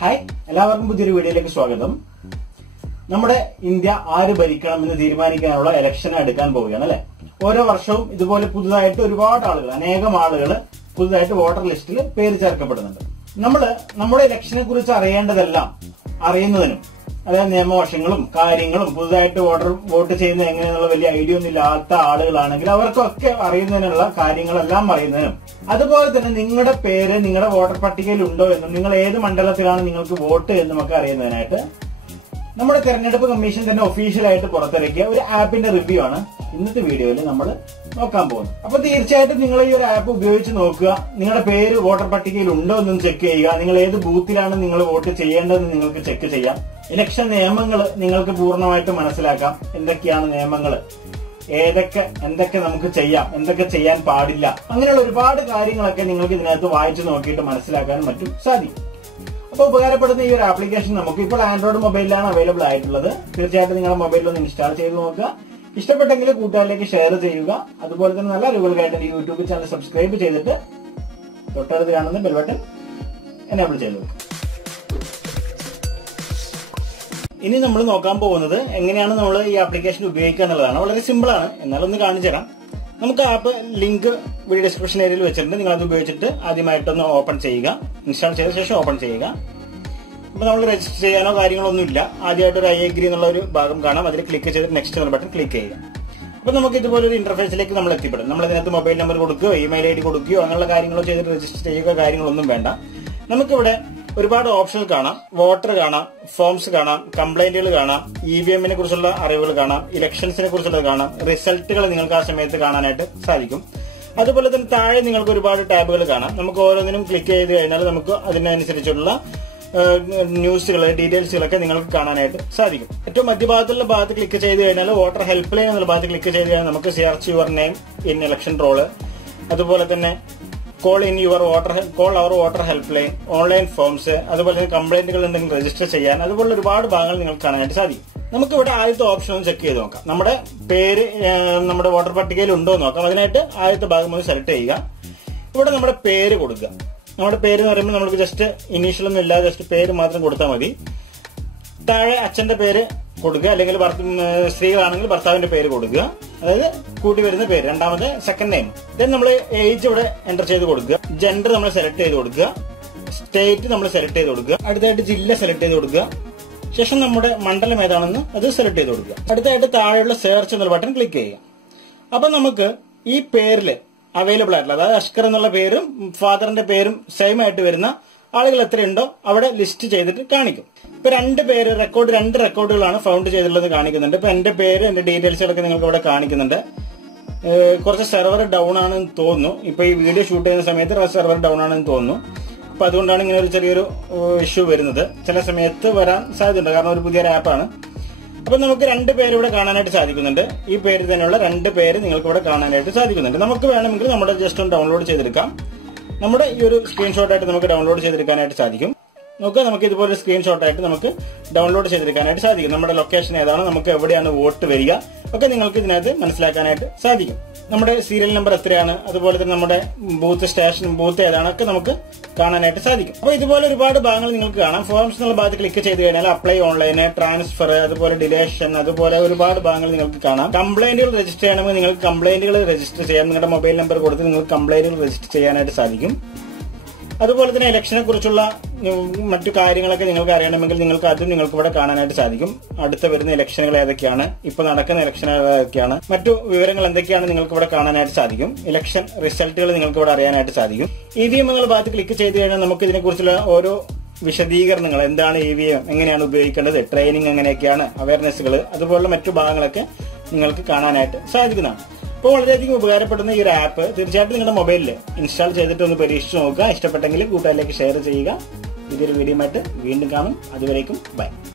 Hi, എല്ലാവർക്കും പുതിയൊരു വീഡിയോയിലേക്ക് സ്വാഗതം. നമ്മുടെ ഇന്ത്യ ആര് ഭരിക്കണം എന്ന് തീരുമാനിക്കാനുള്ള ഇലക്ഷൻ എടുക്കാൻ പോവുകയാണ് അല്ലെ. ഓരോ വർഷവും ഇതുപോലെ പുതുതായിട്ട് ഒരുപാട് ആളുകൾ, അനേകം ആളുകൾ പുതുതായിട്ട് വോട്ടർ ലിസ്റ്റിൽ പേര് ചേർക്കപ്പെടുന്നുണ്ട്. നമ്മുടെ ഇലക്ഷനെ കുറിച്ച് അറിയേണ്ടതെല്ലാം അറിയുന്നതിനും, അതായത് നിയമവശങ്ങളും കാര്യങ്ങളും പുതുതായിട്ട് വോട്ട് ചെയ്യുന്നത് എങ്ങനെയെന്നുള്ള വലിയ ഐഡിയ ഒന്നും ഇല്ലാത്ത ആളുകളാണെങ്കിൽ അവർക്കൊക്കെ അറിയുന്നതിനുള്ള കാര്യങ്ങളെല്ലാം അറിയുന്നതിനും, അതുപോലെ തന്നെ നിങ്ങളുടെ പേര് നിങ്ങളുടെ വോട്ടർ പട്ടികയിൽ ഉണ്ടോ എന്നും നിങ്ങൾ ഏത് മണ്ഡലത്തിലാണ് നിങ്ങൾക്ക് വോട്ട് എന്നും ഒക്കെ അറിയുന്നതിനായിട്ട് നമ്മുടെ തെരഞ്ഞെടുപ്പ് കമ്മീഷൻ തന്നെ ഒഫീഷ്യലായിട്ട് പുറത്തിറക്കിയ ഒരു ആപ്പിന്റെ റിവ്യൂ ആണ് ഇന്നത്തെ വീഡിയോയിൽ നമ്മൾ നോക്കാൻ പോകുന്നത്. അപ്പൊ തീർച്ചയായിട്ടും നിങ്ങൾ ഈ ഒരു ആപ്പ് ഉപയോഗിച്ച് നോക്കുക. നിങ്ങളുടെ പേര് വോട്ടർ പട്ടികയിൽ ഉണ്ടോ എന്നും ചെക്ക് ചെയ്യുക. നിങ്ങൾ ഏത് ബൂത്തിലാണ് നിങ്ങൾ വോട്ട് ചെയ്യേണ്ടതെന്ന് നിങ്ങൾക്ക് ചെക്ക് ചെയ്യാം. ഇലക്ഷൻ നിയമങ്ങൾ നിങ്ങൾക്ക് പൂർണ്ണമായിട്ട് മനസ്സിലാക്കാം. എന്തൊക്കെയാണ് നിയമങ്ങൾ, എന്തൊക്കെ നമുക്ക് ചെയ്യാം, എന്തൊക്കെ ചെയ്യാൻ പാടില്ല, അങ്ങനെയുള്ള ഒരുപാട് കാര്യങ്ങളൊക്കെ നിങ്ങൾക്ക് ഇതിനകത്ത് വായിച്ചു നോക്കിയിട്ട് മനസ്സിലാക്കാനും മറ്റും സാധിക്കും. അപ്പൊ ഉപകാരപ്പെടുന്ന ഈ ഒരു ആപ്ലിക്കേഷൻ നമുക്ക് ഇപ്പോൾ ആൻഡ്രോയിഡ് മൊബൈലിലാണ് അവൈലബിൾ ആയിട്ടുള്ളത്. തീർച്ചയായിട്ടും നിങ്ങളുടെ മൊബൈലിൽ ഒന്ന് ഇൻസ്റ്റാൾ ചെയ്ത് നോക്കുക. ഇഷ്ടപ്പെട്ടെങ്കിൽ കൂട്ടുകാരിലേക്ക് ഷെയർ ചെയ്യുക. അതുപോലെ തന്നെ നല്ല അറിവുകൾക്കായിട്ട് ഈ യൂട്യൂബ് ചാനൽ സബ്സ്ക്രൈബ് ചെയ്തിട്ട് തൊട്ടടുത്ത് കാണുന്ന ബെൽ ബട്ടൺ എനേബിൾ ചെയ്തു. ഇനി നമ്മൾ നോക്കാൻ പോകുന്നത് എങ്ങനെയാണ് നമ്മൾ ഈ ആപ്ലിക്കേഷൻ ഉപയോഗിക്കുക എന്നുള്ളതാണ്. വളരെ സിമ്പിൾ ആണ്, എന്നാലൊന്ന് കാണിച്ചു തരാം. നമുക്ക് ആപ്പ് ലിങ്ക് വീഡിയോ ഡിസ്ക്രിപ്ഷൻ ഏരിയയിൽ വെച്ചിട്ടുണ്ട്. നിങ്ങൾ അത് ഉപയോഗിച്ചിട്ട് ആദ്യമായിട്ടൊന്ന് ഓപ്പൺ ചെയ്യുക. ഇൻസ്റ്റാൾ ചെയ്ത ശേഷം ഓപ്പൺ ചെയ്യുക. അപ്പൊ നമ്മൾ രജിസ്റ്റർ ചെയ്യാനോ കാര്യങ്ങളോ ഒന്നും ഇല്ല. ആദ്യമായിട്ട് ഒരു ഐ അഗ്രി എന്നുള്ള ഒരു ഭാഗം കാണാം. അതിൽ ക്ലിക്ക് ചെയ്ത് നെക്സ്റ്റ് എന്ന ബട്ടൺ ക്ലിക്ക് ചെയ്യുക. അപ്പൊ നമുക്ക് ഇതുപോലൊരു ഇന്റർഫേസിലേക്ക് നമ്മൾ എത്തിപ്പെടും. നമ്മൾ ഇതിനകത്ത് മൊബൈൽ നമ്പർ കൊടുക്കുകയോ ഇമെയിൽ ഐ ഡി കൊടുക്കുകയോ അങ്ങനെയുള്ള കാര്യങ്ങളോ ചെയ്തിട്ട് രജിസ്റ്റർ ചെയ്യുക കാര്യങ്ങളൊന്നും വേണ്ട. നമുക്കിവിടെ ഒരുപാട് ഓപ്ഷനുകൾ കാണാം. വോട്ടർ കാണാം, ഫോംസ് കാണാം, കംപ്ലൈന്റുകൾ കാണാം, EVM കുറിച്ചുള്ള അറിവുകൾ കാണാം, ഇലക്ഷൻസിനെ കുറിച്ചുള്ളത് കാണാം, റിസൾട്ടുകൾ നിങ്ങൾക്ക് ആ സമയത്ത് കാണാനായിട്ട് സാധിക്കും. അതുപോലെ തന്നെ താഴെ നിങ്ങൾക്ക് ഒരുപാട് ടാബുകൾ കാണാം. നമുക്ക് ഓരോന്നിനും ക്ലിക്ക് ചെയ്ത് കഴിഞ്ഞാൽ നമുക്ക് അതിനനുസരിച്ചുള്ള ന്യൂസുകൾ, ഡീറ്റെയിൽസുകളൊക്കെ നിങ്ങൾക്ക് കാണാനായിട്ട് സാധിക്കും. ഏറ്റവും മധ്യഭാഗത്തുള്ള ഭാഗത്ത് ക്ലിക്ക് ചെയ്ത് കഴിഞ്ഞാൽ വോട്ടർ ഹെൽപ്പ് ലൈൻ എന്നുള്ള ഭാഗത്ത് ക്ലിക്ക് ചെയ്ത് കഴിഞ്ഞാൽ നമുക്ക് search your name in election roll, അതുപോലെ തന്നെ call our voter help line, online forms, അതുപോലെ തന്നെ കംപ്ലൈന്റുകൾ ഉണ്ടെങ്കിൽ രജിസ്റ്റർ ചെയ്യാൻ, അതുപോലെ ഒരുപാട് ഭാഗങ്ങൾ നിങ്ങൾക്ക് കാണാനായിട്ട് സാധിക്കും. നമുക്ക് ഇവിടെ ആദ്യത്തെ ഓപ്ഷൻ ഒന്ന് ചെക്ക് ചെയ്ത് നോക്കാം. നമ്മുടെ പേര് നമ്മുടെ വോട്ടർ പട്ടികയിൽ ഉണ്ടോ എന്ന് നോക്കാം. അതിനായിട്ട് ആദ്യത്തെ ഭാഗം ഒന്ന് സെലക്ട് ചെയ്യുക. ഇവിടെ നമ്മുടെ പേര് കൊടുക്കുക. നമ്മുടെ പേര് എന്ന് പറയുമ്പോൾ നമുക്ക് ജസ്റ്റ് ഇനീഷ്യൽ ഒന്നും ഇല്ലാതെ ജസ്റ്റ് പേര് മാത്രം കൊടുത്താൽ മതി. താഴെ അച്ഛന്റെ പേര് കൊടുക്കുക, അല്ലെങ്കിൽ സ്ത്രീകളാണെങ്കിൽ ഭർത്താവിന്റെ പേര് കൊടുക്കുക, അതായത് കൂട്ടി വരുന്ന പേര്, രണ്ടാമത്തെ സെക്കൻഡ് നെയിം. ദെൻ നമ്മൾ ഏജ് ഇവിടെ എൻ്റർ ചെയ്ത് കൊടുക്കുക. ജെൻഡർ നമ്മൾ സെലക്ട് ചെയ്ത് കൊടുക്കുക. സ്റ്റേറ്റ് നമ്മൾ സെലക്ട് ചെയ്ത് കൊടുക്കുക. അടുത്തായിട്ട് ജില്ല സെലക്ട് ചെയ്ത് കൊടുക്കുക. ശേഷം നമ്മുടെ മണ്ഡലം ഏതാണെന്ന് അത് സെലക്ട് ചെയ്ത് കൊടുക്കുക. അടുത്തായിട്ട് താഴെയുള്ള സെർച്ച് എന്നുള്ള ബട്ടൺ ക്ലിക്ക് ചെയ്യുക. അപ്പൊ നമുക്ക് ഈ പേരിൽ അവൈലബിൾ ആയിട്ടുള്ള, അതായത് അഷ്കർ എന്നുള്ള പേരും ഫാദറിന്റെ പേരും സെയിം ആയിട്ട് വരുന്ന ആളുകൾ എത്രയുണ്ടോ അവിടെ ലിസ്റ്റ് ചെയ്തിട്ട് കാണിക്കും. ഇപ്പൊ രണ്ട് റെക്കോർഡുകളാണ് ഫൗണ്ട് ചെയ്തിട്ടുള്ളത് കാണിക്കുന്നുണ്ട്. ഇപ്പൊ എന്റെ പേര്, എന്റെ ഡീറ്റെയിൽസുകളൊക്കെ നിങ്ങൾക്ക് ഇവിടെ കാണിക്കുന്നുണ്ട്. കുറച്ച് സെർവർ ഡൗൺ ആണെന്ന് തോന്നുന്നു. ഇപ്പൊ ഈ വീഡിയോ ഷൂട്ട് ചെയ്യുന്ന സമയത്ത് സെർവർ ഡൗൺ ആണെന്ന് തോന്നുന്നു. അപ്പൊ അതുകൊണ്ടാണ് ഇങ്ങനെ ഒരു ചെറിയൊരു ഇഷ്യൂ വരുന്നത്. ചില സമയത്ത് വരാൻ സാധ്യതയുണ്ട്, കാരണം ഒരു പുതിയൊരു ആപ്പാണ്. അപ്പൊ നമുക്ക് രണ്ട് പേര് ഇവിടെ കാണാനായിട്ട് സാധിക്കുന്നുണ്ട്. ഈ പേര് തന്നെയുള്ള രണ്ട് പേര് നിങ്ങൾക്ക് ഇവിടെ കാണാനായിട്ട് സാധിക്കുന്നുണ്ട്. നമുക്ക് വേണമെങ്കിൽ നമ്മുടെ ജസ്റ്റ് ഒന്ന് ഡൗൺലോഡ് ചെയ്തെടുക്കാം. നമ്മുടെ ഈ ഒരു സ്ക്രീൻഷോട്ടായിട്ട് നമുക്ക് ഡൗൺലോഡ് ചെയ്തെടുക്കാനായിട്ട് സാധിക്കും. നോക്കുക, നമുക്ക് ഇതുപോലെ സ്ക്രീൻഷോട്ടായിട്ട് നമുക്ക് ഡൗൺലോഡ് ചെയ്തെടുക്കാനായിട്ട് സാധിക്കും. നമ്മുടെ ലൊക്കേഷൻ ഏതാണ്, നമുക്ക് എവിടെയാണ് വോട്ട് വരിക ഒക്കെ നിങ്ങൾക്ക് ഇതിനകത്ത് മനസ്സിലാക്കാനായിട്ട് സാധിക്കും. നമ്മുടെ സീരിയൽ നമ്പർ എത്രയാണ്, അതുപോലെ തന്നെ നമ്മുടെ ബൂത്ത് ഏതാണൊക്കെ നമുക്ക് കാണാനായിട്ട് സാധിക്കും. അപ്പൊ ഇതുപോലെ ഒരുപാട് ഭാഗങ്ങൾ നിങ്ങൾക്ക് കാണാം. ഫോംസ് എന്നുള്ള ഭാഗത്ത് ക്ലിക്ക് ചെയ്ത് കഴിഞ്ഞാൽ അപ്ലൈ ഓൺലൈന്, ട്രാൻസ്ഫർ, അതുപോലെ ഡിലേഷൻ, അതുപോലെ ഒരുപാട് ഭാഗങ്ങൾ നിങ്ങൾക്ക് കാണാം. കംപ്ലൈന്റുകൾ രജിസ്റ്റർ ചെയ്യണമെങ്കിൽ നിങ്ങൾക്ക് കംപ്ലൈന്റുകൾ രജിസ്റ്റർ ചെയ്യാം. നിങ്ങളുടെ മൊബൈൽ നമ്പർ കൊടുത്ത് നിങ്ങൾക്ക് കംപ്ലൈന്റുകൾ രജിസ്റ്റർ ചെയ്യാനായിട്ട് സാധിക്കും. അതുപോലെ തന്നെ ഇലക്ഷനെ കുറിച്ചുള്ള മറ്റു കാര്യങ്ങളൊക്കെ നിങ്ങൾക്ക് അറിയണമെങ്കിൽ അതും നിങ്ങൾക്ക് ഇവിടെ കാണാനായിട്ട് സാധിക്കും. അടുത്ത വരുന്ന ഇലക്ഷനുകൾ ഏതൊക്കെയാണ്, ഇപ്പൊ നടക്കുന്ന ഇലക്ഷനുകൾ ഏതൊക്കെയാണ്, മറ്റു വിവരങ്ങൾ എന്തൊക്കെയാണ് നിങ്ങൾക്ക് ഇവിടെ കാണാനായിട്ട് സാധിക്കും. ഇലക്ഷൻ റിസൾട്ടുകൾ നിങ്ങൾക്ക് ഇവിടെ അറിയാനായിട്ട് സാധിക്കും. EVM എന്നുള്ള ഭാഗത്ത് ക്ലിക്ക് ചെയ്ത് കഴിഞ്ഞാൽ നമുക്ക് ഇതിനെക്കുറിച്ചുള്ള ഓരോ വിശദീകരണങ്ങൾ, എന്താണ് EVM, എങ്ങനെയാണ് ഉപയോഗിക്കേണ്ടത്, ട്രെയിനിങ് എങ്ങനെയൊക്കെയാണ്, അവയർനെസ്സുകൾ, അതുപോലുള്ള മറ്റു ഭാഗങ്ങളൊക്കെ നിങ്ങൾക്ക് കാണാനായിട്ട് സാധിക്കുന്നതാണ്. അപ്പോൾ വളരെയധികം ഉപകാരപ്പെടുന്ന ഈ ഒരു ആപ്പ് തീർച്ചയായിട്ടും നിങ്ങളുടെ മൊബൈലിൽ ഇൻസ്റ്റാൾ ചെയ്തിട്ട് ഒന്ന് പരീക്ഷിച്ച് നോക്കുക. ഇഷ്ടപ്പെട്ടെങ്കിൽ കൂട്ടുകാരിലേക്ക് ഷെയർ ചെയ്യുക. ഇതൊരു വീഡിയോ ആയിട്ട് വീണ്ടും കാണും. അതുവരേക്കും ബൈ.